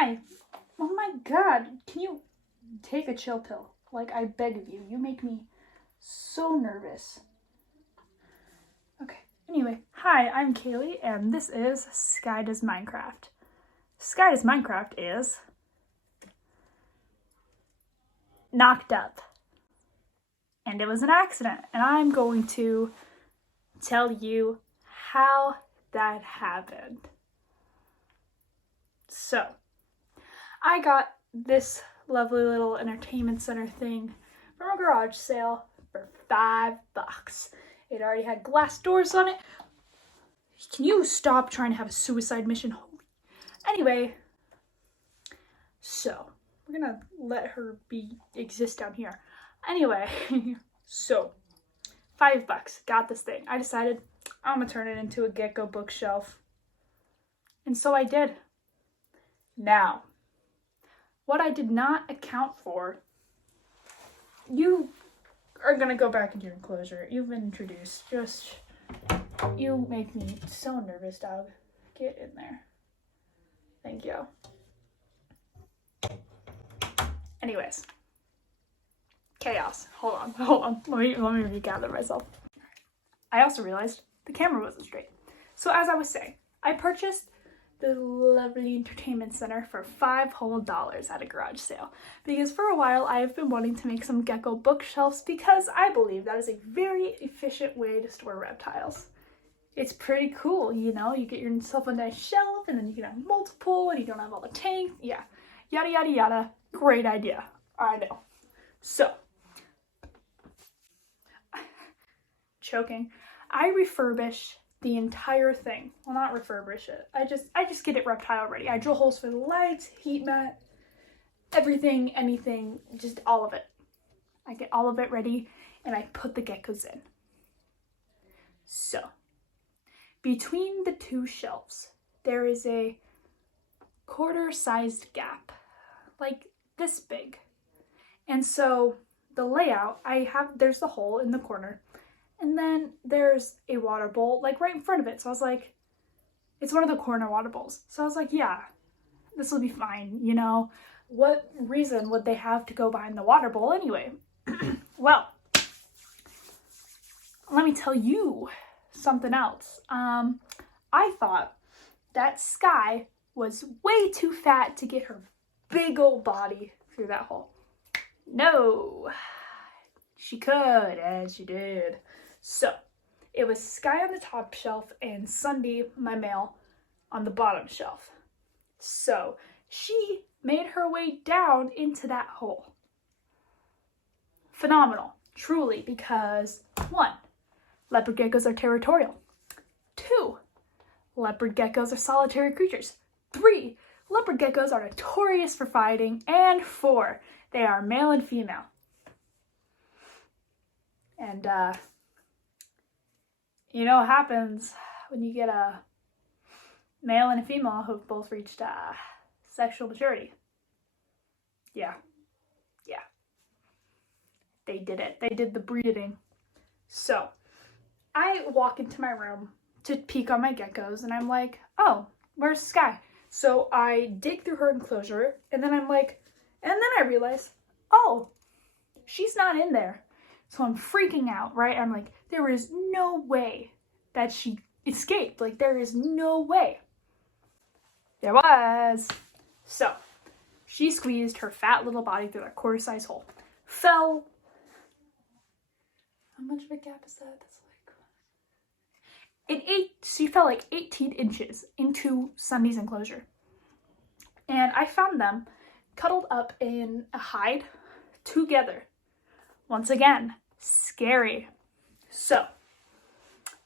Hi. Oh my god, can you take a chill pill? Like, I beg of you. You make me so nervous. Okay, anyway. Hi, I'm Kaylee, and this is SkyDoesMinecraft. SkyDoesMinecraft is knocked up. And it was an accident, and I'm going to tell you how that happened. So, I got this lovely little entertainment center thing from a garage sale for $5. It already had glass doors on it. Can you stop trying to have a suicide mission? Anyway, so we're gonna let her exist down here. Anyway, so $5, got this thing. I decided I'm gonna turn it into a Gecko bookshelf. And so I did. Now, what I did not account for, you are gonna go back into your enclosure. You've been introduced. You make me so nervous, dog. Get in there. Thank you. Anyways. Chaos. Hold on. Let me regather myself. I also realized the camera wasn't straight. So as I was saying, I purchased the lovely entertainment center for $5 whole at a garage sale. Because for a while I have been wanting to make some Gecko bookshelves because I believe that is a very efficient way to store reptiles. It's pretty cool, you know, you get yourself a nice shelf and then you can have multiple and you don't have all the tanks. Yeah, yada yada yada. Great idea. I know. So, choking. I refurbish the entire thing. Well, not refurbish it. I just get it reptile ready. I drill holes for the lights, heat mat, everything, anything, just all of it. I get all of it ready and I put the geckos in. So, between the two shelves, there is a quarter-sized gap, like this big. And so the layout, there's the hole in the corner. And then there's a water bowl, like right in front of it. So I was like, it's one of the corner water bowls. So I was like, yeah, this will be fine, you know? What reason would they have to go behind the water bowl anyway? Well, let me tell you something else. I thought that Sky was way too fat to get her big old body through that hole. No, she could, and she did. So, it was Sky on the top shelf and Sunday, my male, on the bottom shelf. So, she made her way down into that hole. Phenomenal, truly, because 1, leopard geckos are territorial. 2, leopard geckos are solitary creatures. 3, leopard geckos are notorious for fighting. And 4, they are male and female. And, you know what happens when you get a male and a female who've both reached sexual maturity. Yeah. They did it. They did the breeding. So, I walk into my room to peek on my geckos, and I'm like, oh, where's Sky? So I dig through her enclosure, and then I realize, oh, she's not in there. So I'm freaking out, right? I'm like, there is no way that she escaped. Like, there is no way. There was. So, she squeezed her fat little body through that quarter-size hole. Fell. How much of a gap is that? That's like... She fell like 18 inches into Sunday's enclosure. And I found them cuddled up in a hide together. Once again, scary. So,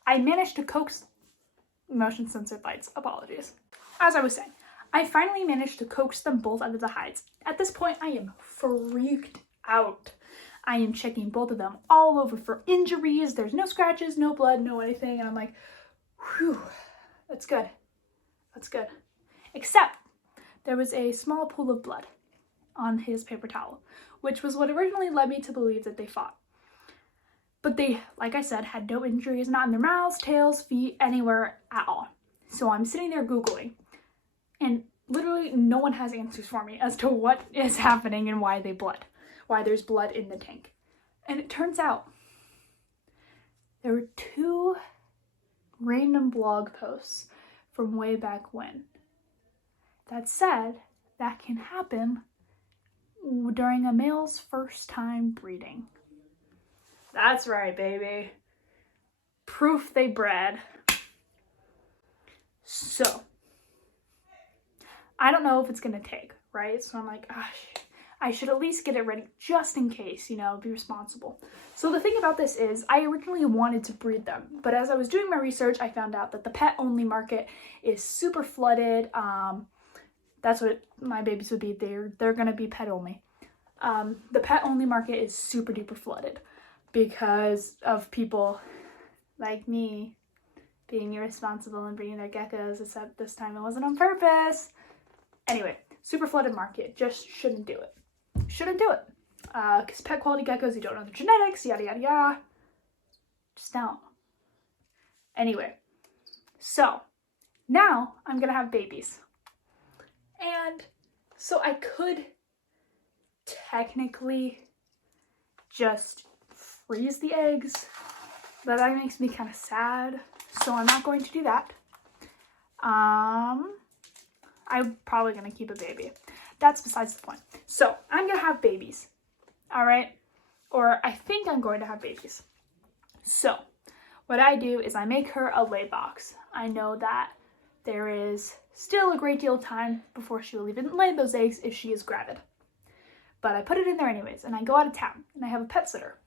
I managed to coax motion censored lights. Apologies. As I was saying, I finally managed to coax them both out of the hides. At this point, I am freaked out. I am checking both of them all over for injuries. There's no scratches, no blood, no anything. And I'm like, whew, that's good. That's good. Except there was a small pool of blood on his paper towel, which was what originally led me to believe that they fought. But they, like I said, had no injuries, not in their mouths, tails, feet, anywhere at all. So I'm sitting there Googling, and literally no one has answers for me as to what is happening and why there's blood in the tank. And it turns out there were 2 random blog posts from way back when that said that can happen during a male's first time breeding. That's right, baby. Proof they bred. So, I don't know if it's gonna take, right? So I'm like, I should at least get it ready just in case, you know, be responsible. So the thing about this is I originally wanted to breed them, but as I was doing my research, I found out that the pet only market is super flooded. That's what my babies would be. They're gonna be pet only. The pet only market is super duper flooded because of people like me being irresponsible and breeding their geckos, except this time it wasn't on purpose. Anyway, super flooded market. Just shouldn't do it. Shouldn't do it. Because pet quality geckos, you don't know the genetics, yada yada yada. Just don't. Anyway, so now I'm gonna have babies. And so I could technically just freeze the eggs, but that makes me kind of sad. So I'm not going to do that. I'm probably going to keep a baby. That's besides the point. So I'm going to have babies. All right. Or I think I'm going to have babies. So what I do is I make her a lay box. I know that there is still a great deal of time before she will even lay those eggs if she is gravid. But I put it in there anyways, and I go out of town, and I have a pet sitter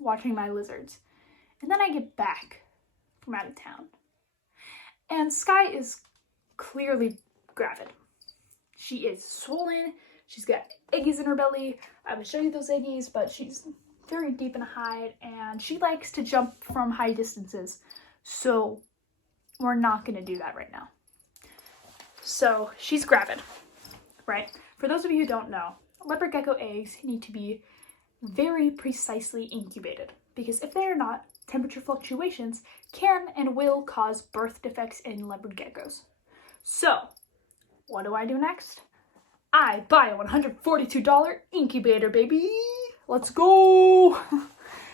watching my lizards. And then I get back from out of town. And Sky is clearly gravid. She is swollen. She's got eggies in her belly. I would show you those eggies, but she's very deep in a hide, and she likes to jump from high distances. So we're not going to do that right now. So she's gravid, right? For those of you who don't know, leopard gecko eggs need to be very precisely incubated, because if they are not, temperature fluctuations can and will cause birth defects in leopard geckos. So what do I do next? I buy a $142 incubator, baby. Let's go.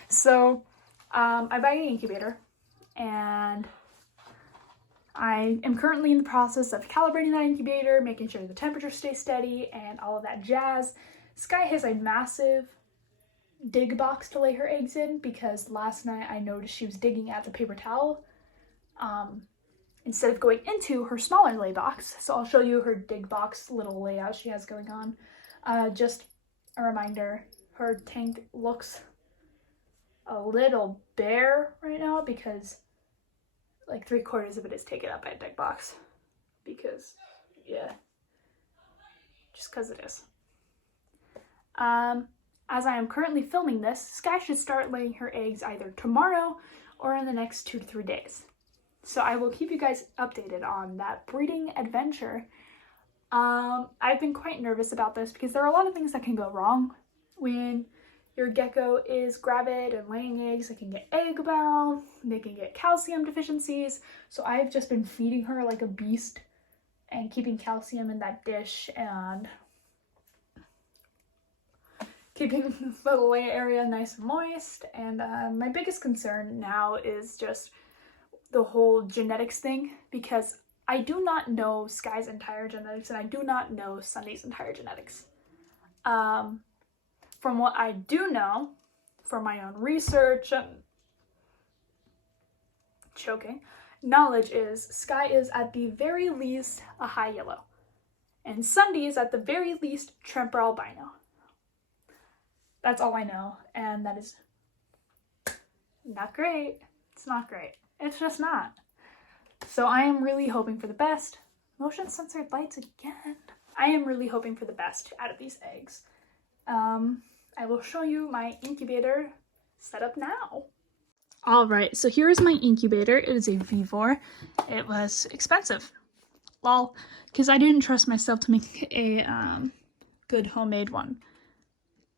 So I buy an incubator, and I am currently in the process of calibrating that incubator, making sure the temperature stays steady and all of that jazz. Sky has a massive dig box to lay her eggs in, because last night I noticed she was digging at the paper towel instead of going into her smaller lay box. So I'll show you her dig box little layout she has going on. Just a reminder, her tank looks a little bare right now because like 3/4 of it is taken up by a dig box. Because, yeah, just because it is. As I am currently filming this, Sky should start laying her eggs either tomorrow or in the next 2 to 3 days. So I will keep you guys updated on that breeding adventure. I've been quite nervous about this because there are a lot of things that can go wrong when your gecko is gravid and laying eggs. They can get egg bound, they can get calcium deficiencies. So I've just been feeding her like a beast and keeping calcium in that dish and keeping the lay area nice and moist. And my biggest concern now is just the whole genetics thing, because I do not know Sky's entire genetics and I do not know Sunny's entire genetics. From what I do know, from my own research and knowledge, is Sky is at the very least a high yellow, and Sunday is at the very least Tremper albino. That's all I know, and that is not great. It's not great. It's just not. So I am really hoping for the best. Motion censored lights again. I am really hoping for the best out of these eggs. I will show you my incubator setup now. All right, so here is my incubator. It is a Vivor. It was expensive. Lol, because I didn't trust myself to make a good homemade one.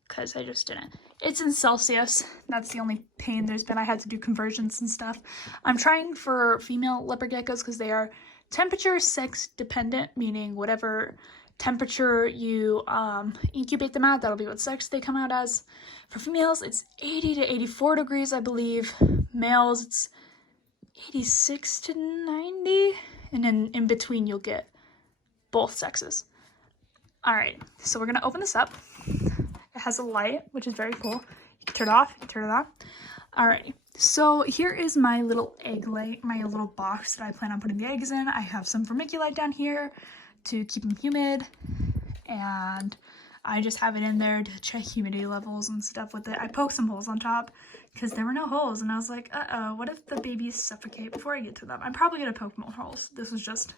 Because I just didn't. It's in Celsius. That's the only pain there's been. I had to do conversions and stuff. I'm trying for female leopard geckos because they are temperature is sex dependent, meaning whatever temperature you incubate them at, that'll be what sex they come out as. For females, it's 80 to 84 degrees, I believe. Males, it's 86 to 90, and then in between you'll get both sexes. All right, so we're gonna open this up. It has a light, which is very cool. You can turn it off, you can turn it on. All right, so here is my little egg my little box that I plan on putting the eggs in. I have some vermiculite down here to keep them humid, and I just have it in there to check humidity levels and stuff with it. I poked some holes on top because there were no holes, and I was like, uh-oh, what if the babies suffocate before I get to them? I'm probably gonna poke more holes. This was just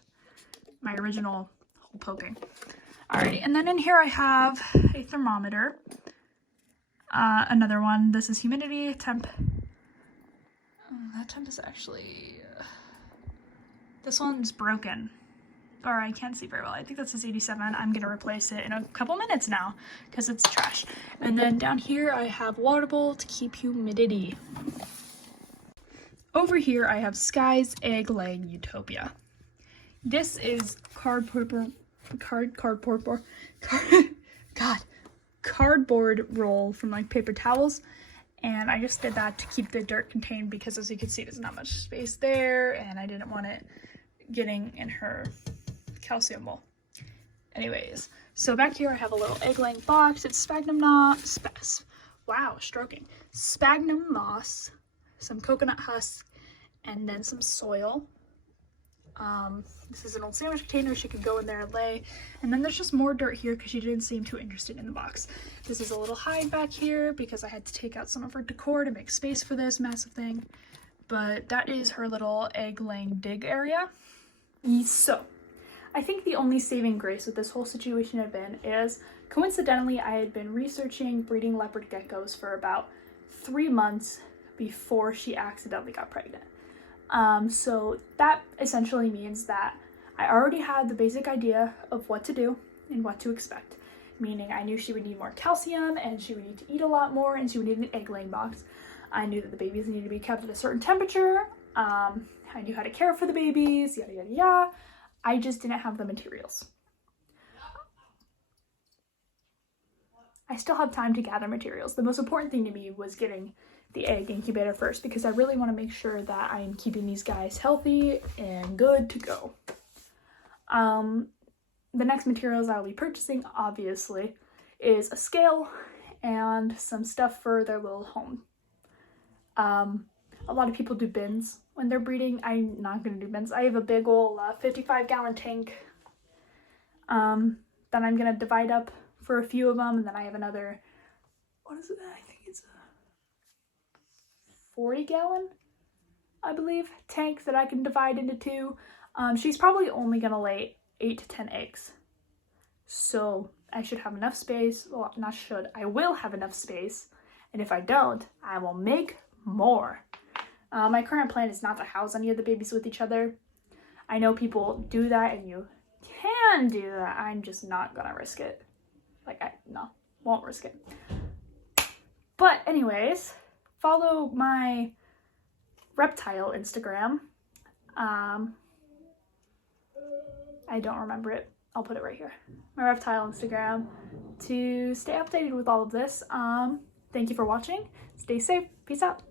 my original hole poking. Alrighty, and then in here I have a thermometer. Another one. This is humidity, temp. That temp is actually... this one's broken. Or I can't see very well. I think that says 87. I'm going to replace it in a couple minutes now because it's trash. And then down here I have water bowl to keep humidity. Over here I have Sky's Egg Laying Utopia. This is cardboard roll from like paper towels, and I just did that to keep the dirt contained because, as you can see, there's not much space there, and I didn't want it getting in her calcium bowl. Anyways, so back here I have a little egg laying box. It's sphagnum moss, some coconut husk, and then some soil. This is an old sandwich container. She could go in there and lay. And then there's just more dirt here because she didn't seem too interested in the box. This is a little hide back here because I had to take out some of her decor to make space for this massive thing. But that is her little egg laying dig area. So, I think the only saving grace with this whole situation had been is, coincidentally, I had been researching breeding leopard geckos for about 3 months before she accidentally got pregnant. So that essentially means that I already had the basic idea of what to do and what to expect. Meaning I knew she would need more calcium and she would need to eat a lot more and she would need an egg laying box. I knew that the babies needed to be kept at a certain temperature. I knew how to care for the babies, yada yada yada. I just didn't have the materials. I still have time to gather materials. The most important thing to me was getting the egg incubator first because I really want to make sure that I'm keeping these guys healthy and good to go. The next materials I'll be purchasing, obviously, is a scale and some stuff for their little home. A lot of people do bins when they're breeding. I'm not going to do bins. I have a big old 55-gallon tank that I'm going to divide up for a few of them, and then I have another, what is it? I think it's a 40-gallon, I believe, tank that I can divide into two. She's probably only going to lay 8 to 10 eggs. So I should have enough space. Well, not should. I will have enough space. And if I don't, I will make more. My current plan is not to house any of the babies with each other. I know people do that and you can do that. I'm just not going to risk it. Won't risk it. But anyways, follow my reptile Instagram. I don't remember it. I'll put it right here. My reptile Instagram to stay updated with all of this. Thank you for watching. Stay safe. Peace out.